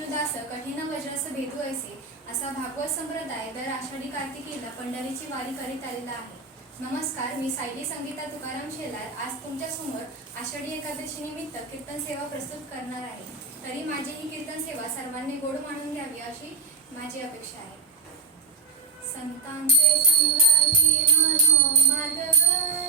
विष्णुदास कठीण वज्रस भेदू ऐसे असा भागवत संप्रदाय दर आषाढी कार्तिकीला पंढरीची वारी करीत आलेला आहे. नमस्कार मी सायली संगीता तुकाराम शेलार. आज तुमच्यासमोर आषाढी एकादशी निमित्त कीर्तन सेवा प्रस्तुत करणार आहे. तरी माझी ही कीर्तन सेवा सर्वांनी गोड मानून घ्यावी अशी माझी अपेक्षा आहे. संतांचे संगती मनो माधव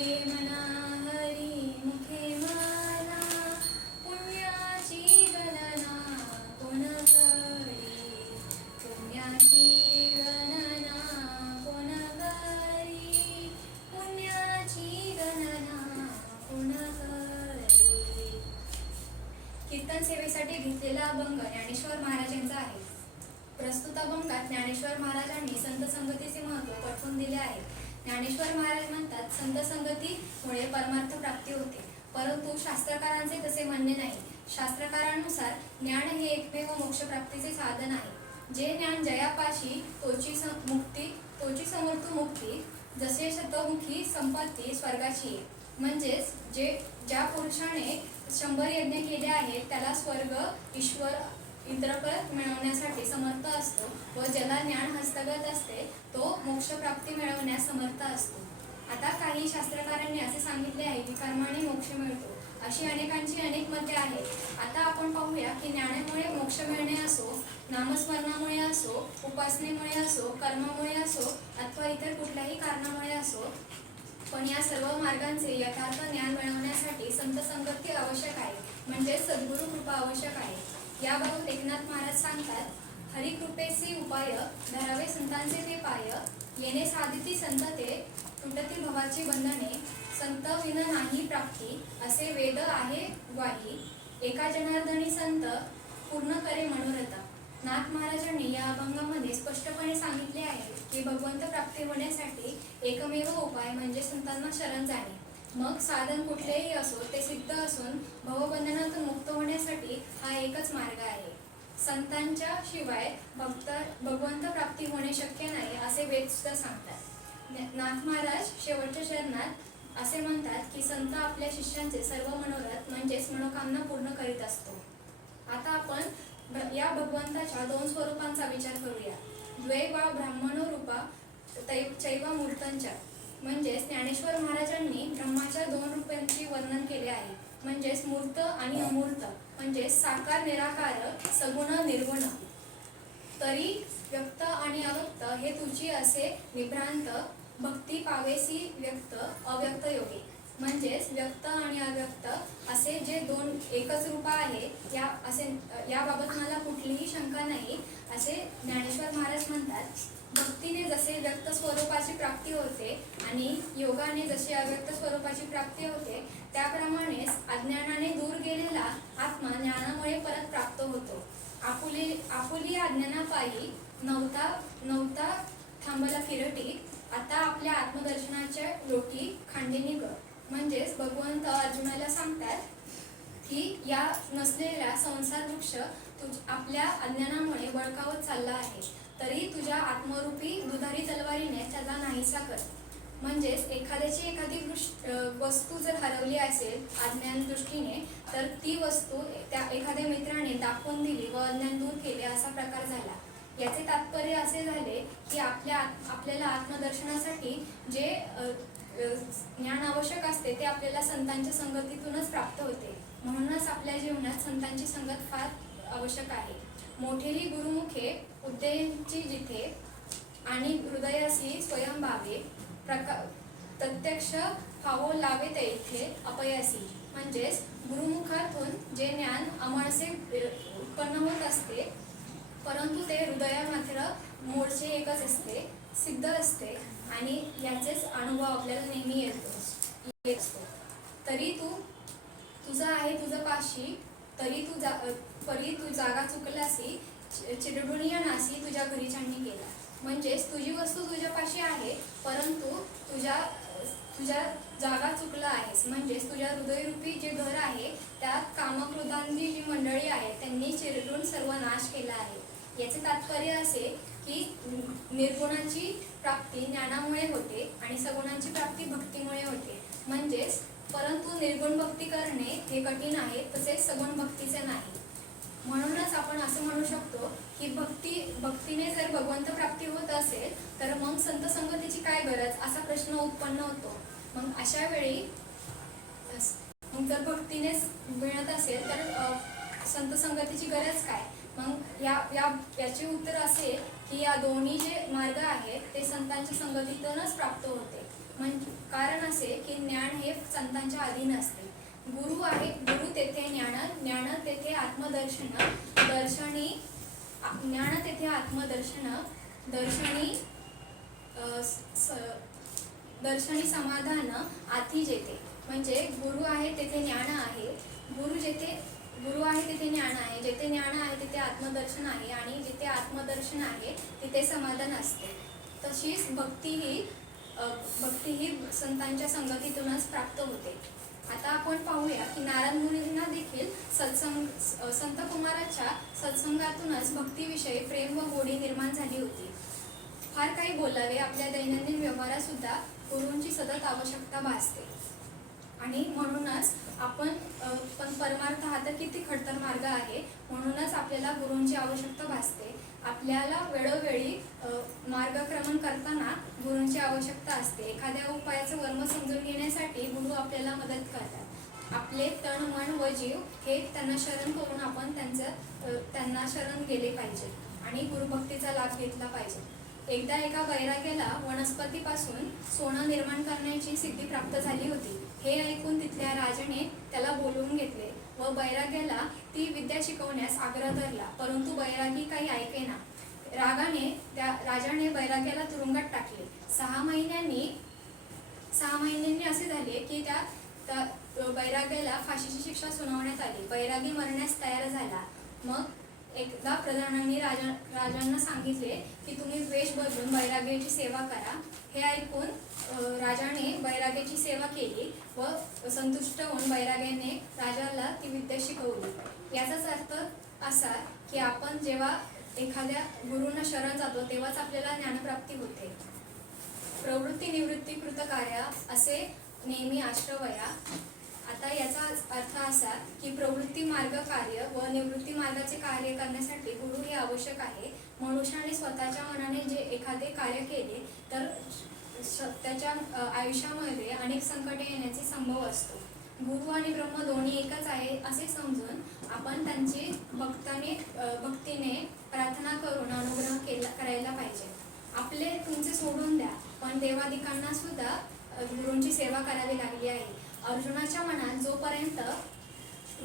मुखे म्हणा हरी मुखे म्हणा पुण्याची गणना कोण करी पुण्याची गणना कोण करी पुण्याची गणना कोण करी कीर्तन सेवेसाठी घेतलेला अभंग ज्ञानेश्वर महाराजांचा आहे. प्रस्तुत अभंगात ज्ञानेश्वर महाराजांनी संत संगतीचे महत्त्व पटवून दिले आहे. ज्ञानेश्वर महाराज म्हणतात संत संगतीमुळे परमार्थ प्राप्ती होते. परंतु शास्त्रकारांचे तसे म्हणणे नाही. शास्त्रकारांनुसार ज्ञान हे एकमेव मोक्षप्राप्तीचे साधन आहे. जे ज्ञान जयापाशी तोची मुक्ती तोची समर्थ मुक्ती जसे शतमुखी संपत्ती स्वर्गाची. आहे. म्हणजेच जे ज्या पुरुषाने शंभर यज्ञ केले आहेत त्याला स्वर्ग ईश्वर इंद्रपद मिळवण्यासाठी समर्थ असतो व ज्याला ज्ञान हस्तगत असते तो मोक्षप्राप्ती मिळवण्यास समर्थ असतो. आता काही शास्त्रकारांनी असे सांगितले आहे की कर्माने मोक्ष मिळतो अशी अनेकांची अनेक मते आहेत. आता आपण पाहूया की ज्ञानामुळे मोक्ष मिळणे असो नामस्मरणामुळे असो उपासनेमुळे असो कर्मामुळे असो अथवा इतर कुठल्याही कारणामुळे असो पण या सर्व मार्गांचे यथार्थ ज्ञान मिळवण्यासाठी संत संगती आवश्यक आहे. म्हणजे सद्गुरु कृपा आवश्यक आहे. याबाबत एकनाथ महाराज सांगतात हरिकृपेसी उपाय धरावे संतांचे ते पाय येणे साधिती संत ते तुटती भवाची बंधने संत विन नाही प्राप्ती असे वेद आहे ग्वाही. एका जनार्दनी संत पूर्ण करे मनोरथ. नाथ महाराजांनी या अभंगामध्ये स्पष्टपणे सांगितले आहे की भगवंत प्राप्ती होण्यासाठी एकमेव उपाय म्हणजे संतांना शरण जाणे. मग साधन कुठलेही असो ते सिद्ध असून भवबंधनातून मुक्त होण्यासाठी हा एकच मार्ग आहे. संतांच्या शिवाय भक्त भगवंत प्राप्ती होणे शक्य नाही असे वेद सुद्धा सांगतात. नाथ महाराज शेवटच्या चरणात असे म्हणतात की संत आपल्या शिष्यांचे सर्व मनोरथ म्हणजेच मनोकामना पूर्ण करीत असतो. आता आपण या भगवंताच्या दोन स्वरूपांचा विचार करूया. द्वै वा ब्राह्मणो रूपा तै- चैव मूर्तांच्या. म्हणजेच ज्ञानेश्वर महाराजांनी ब्रह्माच्या दोन रूपांचे वर्णन केले आहे. म्हणजेच मूर्त आणि अमूर्त. म्हणजेच साकार निराकार सगुण निर्गुण. तरी व्यक्त आणि अव्यक्त हे तुझी असे विभ्रांत भक्ती पावेसी व्यक्त अव्यक्त योगी. म्हणजेच व्यक्त आणि अव्यक्त असे जे दोन एकच रूप आहे या असे याबाबत मला कुठलीही शंका नाही असे ज्ञानेश्वर महाराज म्हणतात. भक्तीने जसे व्यक्त स्वरूपाची प्राप्ती होते आणि योगाने जशी अव्यक्त स्वरूपाची प्राप्ती होते त्याप्रमाणेच अज्ञानाने दूर गेलेला आत्मा ज्ञानामुळे परत प्राप्त होतो. आपुली आपुली अज्ञानापायी नव्हता नव्हता थांबला फिरटी आता आपल्या आत्मदर्शनाच्या लोटी खांडेनी कर म्हणजेच भगवंत अर्जुनाला सांगतात की या नसलेला संसार वृक्ष तुझ आपल्या अज्ञानामुळे बळकावत चालला आहे. तरी तुझ्या आत्मरूपी दुधारी तलवारीने त्याला नाहीसा कर. म्हणजेच एखाद्याची एखादी वस्तू जर हरवली असेल अज्ञान दृष्टीने तर ती वस्तू त्या एखाद्या मित्राने दाखवून दिली व अज्ञान दूर केले असा प्रकार झाला. याचे तात्पर्य असे झाले की आपल्या आत- आपल्याला आत्मदर्शनासाठी जे ज्ञान आवश्यक असते ते आपल्याला संतांच्या संगतीतूनच प्राप्त होते. म्हणूनच आपल्या जीवनात संतांची संगत फार आवश्यक आहे. मोठेली गुरुमुखे उद्देची जिथे आणि हृदयासी स्वयंभावे प्रका प्रत्यक्ष फावो लावे तेथे अपयासी. म्हणजेच गुरुमुखातून जे ज्ञान अमळसे उत्पन्न होत असते परंतु ते हृदया मात्र मूळचे एकच असते सिद्ध असते आणि याचेच अनुभव आपल्याला नेहमी येतो येतो. तरी तू तुझा आहे तुझं पाशी तरी तू जा तरी तू जागा चुकलासी चि- चिरडुनिया नासी तुझ्या घरी चांडणी केला म्हणजेच तुझी वस्तू तुझ्यापाशी आहे परंतु तुझ्या तुझ्या जागा चुकला आहेस. म्हणजेच तुझ्या हृदयरूपी जे घर आहे त्यात कामक्रोधांची जी मंडळी आहे त्यांनी चिरडून सर्व नाश केला आहे. याचे तात्पर्य असे की निर्गुणाची प्राप्ती ज्ञानामुळे होते आणि सगुणांची प्राप्ती भक्तीमुळे होते. म्हणजेच परंतु निर्गुण भक्ती करणे हे कठीण आहे तसेच सगुण भक्तीचे नाही. म्हणूनच आपण असं म्हणू शकतो की भक्ती भक्तीने जर भगवंत प्राप्ती होत असेल तर मग संत संगतीची काय गरज? असा प्रश्न उत्पन्न होतो. मग अशा वेळी मग जर भक्तीनेच मिळत असेल तर संत संगतीची गरज काय? मग या या याचे उत्तर असे की या दोन्ही जे मार्ग आहेत ते संतांच्या संगतीतूनच प्राप्त होते. म्हणजे कारण असे की ज्ञान हे संतांच्या अधीन असते. गुरु आहे गुरु तेथे ज्ञान ज्ञान तेथे आत्मदर्शन दर्शनी ज्ञान तेथे आत्मदर्शन दर्शनी स- दर्शनी समाधान आधी जेते म्हणजे गुरु आहे तेथे ज्ञान आहे. गुरु जेथे गुरु आहे तिथे ज्ञान आहे. जेथे ज्ञान आहे तिथे आत्मदर्शन आहे. आणि जिथे आत्मदर्शन आहे तिथे समाधान असते. तशीच भक्ती ही भक्ती ही संतांच्या संगतीतूनच प्राप्त होते. आता आपण पाहूया की नारायण मुनींना देखील सत्संग संत कुमाराच्या सत्संगातूनच भक्तीविषयी प्रेम व गोडी निर्माण झाली होती. फार काही बोलावे आपल्या दैनंदिन व्यवहारात सुद्धा गुरूंची सतत आवश्यकता भासते. आणि म्हणूनच आपण पण परमार्थ हा तर किती खडतर मार्ग आहे म्हणूनच आपल्याला गुरूंची आवश्यकता भासते. आपल्याला वेळोवेळी गुरूंची आवश्यकता असते. एखाद्या उपायाचं वर्म समजून घेण्यासाठी गुरु आपल्याला मदत करतात. आपले तण मन व जीव हे त्यांना शरण करून आपण त्यांचं त्यांना शरण गेले पाहिजे आणि गुरुभक्तीचा लाभ घेतला पाहिजे. एकदा एका वैराग्याला वनस्पतीपासून सोनं निर्माण करण्याची सिद्धी प्राप्त झाली होती. हे ऐकून तिथल्या राजाने त्याला बोलवून घेतले व बैराग्याला ती विद्या शिकवण्यास आग्रह धरला. परंतु बैरागी काही ऐकेना. रागाने त्या राजाने बैराग्याला तुरुंगात टाकले. सहा महिन्यांनी सहा महिन्यांनी असे झाले की त्या बैराग्याला फाशीची शिक्षा सुनावण्यात आली. बैरागी मरण्यास तयार झाला. मग एकदा प्रधानांनी राजा राजांना सांगितले की तुम्ही द्वेष बदलून बैराग्याची सेवा करा. हे ऐकून राजाने बैराग्याची सेवा केली व संतुष्ट होऊन बैराग्याने राजाला ती विद्या शिकवली. याचाच अर्थ असा की आपण जेव्हा एखाद्या गुरुंना शरण जातो तेव्हाच आपल्याला ज्ञानप्राप्ती होते. प्रवृत्ती निवृत्ती कृत कार्य असे नेहमी आश्रवया. आता याचा अर्थ असा की प्रवृत्ती मार्ग कार्य व निवृत्ती मार्गाचे कार्य करण्यासाठी गुरु हे आवश्यक आहे. मनुष्याने स्वतःच्या मनाने जे एखादे कार्य केले तर त्याच्या आयुष्यामध्ये अनेक संकटे येण्याचे संभव असतो. गुरु आणि ब्रह्म दोन्ही एकच आहे असे समजून आपण त्यांची भक्ताने भक्तीने प्रार्थना करून अनुग्रह केला करायला पाहिजे. आपले तुमचे सोडून द्या पण देवादिकांना सुद्धा गुरूंची सेवा करावी लागली आहे. अर्जुनाच्या मनात जोपर्यंत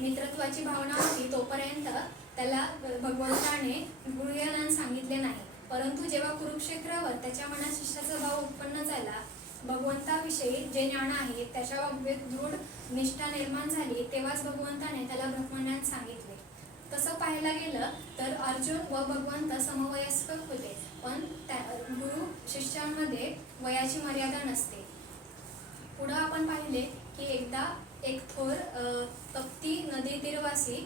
मित्रत्वाची भावना होती तोपर्यंत त्याला भगवंताने गुरुज्ञान सांगितले नाही. परंतु जेव्हा कुरुक्षेत्रावर त्याच्या मनात शिष्याचा भाव उत्पन्न झाला भगवंताविषयी जे ज्ञान आहे त्याच्या बाबतीत दृढ निष्ठा निर्माण झाली तेव्हाच भगवंताने त्याला ब्रह्मज्ञान सांगितले. तसं पाहायला गेलं तर अर्जुन व भगवंत समवयस्क होते. पण त्या गुरु शिष्यांमध्ये वयाची मर्यादा नसते. पुढं आपण पाहिले की एकदा एक थोर तप्ती नदी तीरवासी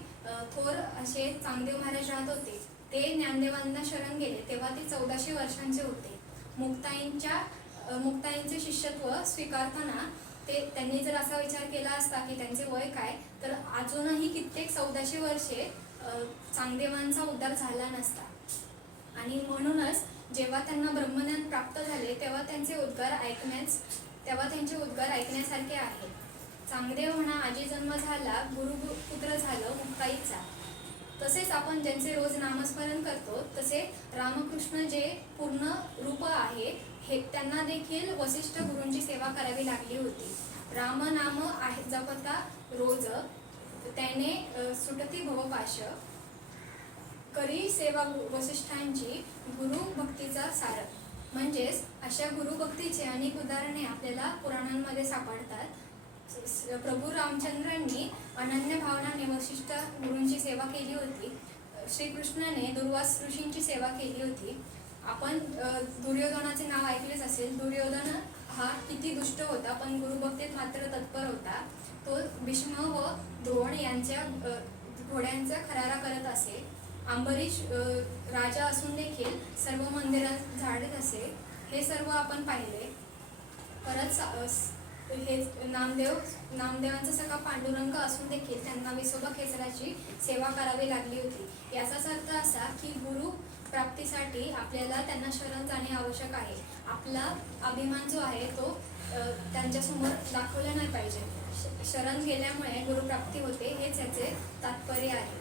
थोर असे चांगदेव महाराज राहत होते. ते ज्ञानदेवांना शरण गेले. तेव्हा ते चौदाशे वर्षांचे होते. मुक्ताईंच्या मुक्ताईंचे शिष्यत्व स्वीकारताना ते त्यांनी जर असा विचार केला असता की त्यांचे वय काय तर अजूनही कित्येक चौदाशे वर्षे चांगदेवांचा उद्धार झाला नसता. आणि म्हणूनच जेव्हा त्यांना ब्रह्मज्ञान प्राप्त झाले तेव्हा त्यांचे उद्गार ऐकण्यास तेव्हा त्यांचे उद्गार ऐकण्यासारखे आहेत चांगदेव म्हणा आजी जन्म झाला गुरु पुत्र झालं मुक्ताईचा. तसेच आपण ज्यांचे रोज नामस्मरण करतो तसे रामकृष्ण जे पूर्ण रूप आहे हे त्यांना देखील वसिष्ठ गुरूंची सेवा करावी लागली होती. राम नाम आहे जपता रोज. त्याने सुटती भवपाश करी सेवा वसिष्ठांची गुरु भक्तीचा सार. म्हणजेच अशा गुरुभक्तीचे अनेक उदाहरणे आपल्याला पुराणांमध्ये सापडतात. प्रभू रामचंद्रांनी अनन्य भावनाने वशिष्ठ गुरूंची सेवा केली होती. श्रीकृष्णाने दुर्वास ऋषींची सेवा केली होती. आपण दुर्योधनाचे नाव ऐकलेच असेल. दुर्योधन हा किती दुष्ट होता पण गुरुभक्तीत मात्र तत्पर होता. तो भीष्म व द्रोण यांच्या घोड्यांचा खरारा करत असे. अंबरीश राजा असून देखील सर्व मंदिरात झाडत असे. हे सर्व आपण पाहिले. परत हे नामदेव नामदेवांचा सखा पांडुरंग असून देखील त्यांना विसोबा खेचराची सेवा करावी लागली होती. याचाच अर्थ असा की गुरु प्राप्तीसाठी आपल्याला त्यांना शरण जाणे आवश्यक आहे. आपला अभिमान जो आहे तो त्यांच्यासमोर दाखवलं नाही पाहिजे. श- शरण गेल्यामुळे गुरुप्राप्ती होते हेच याचे तात्पर्य आहे.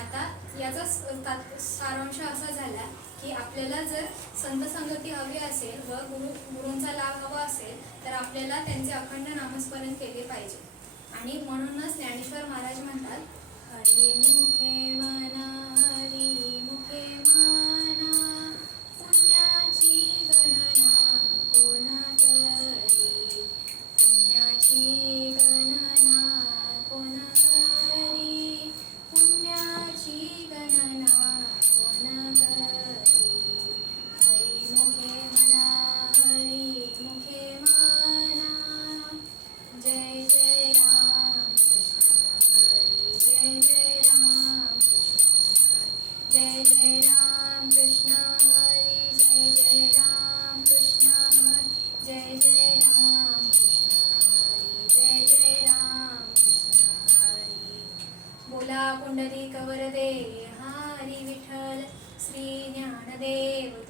आता याचा तात् सारांश असा झाला की आपल्याला जर संत संगती हवी असेल व गुरु गुरूंचा लाभ हवा असेल तर आपल्याला त्यांचे अखंड नामस्मरण केले पाहिजे. आणि म्हणूनच ज्ञानेश्वर महाराज म्हणतात हरी मुखे मना जय जय राम कृष्ण जय जय राम कृष्ण हरी जय जय राम कृष्ण हरी जय जय राम कृष्ण हरी जय जय राम कृष्ण हरी बोला पुंडलिक वरदे हरी विठ्ठल श्री ज्ञानदेव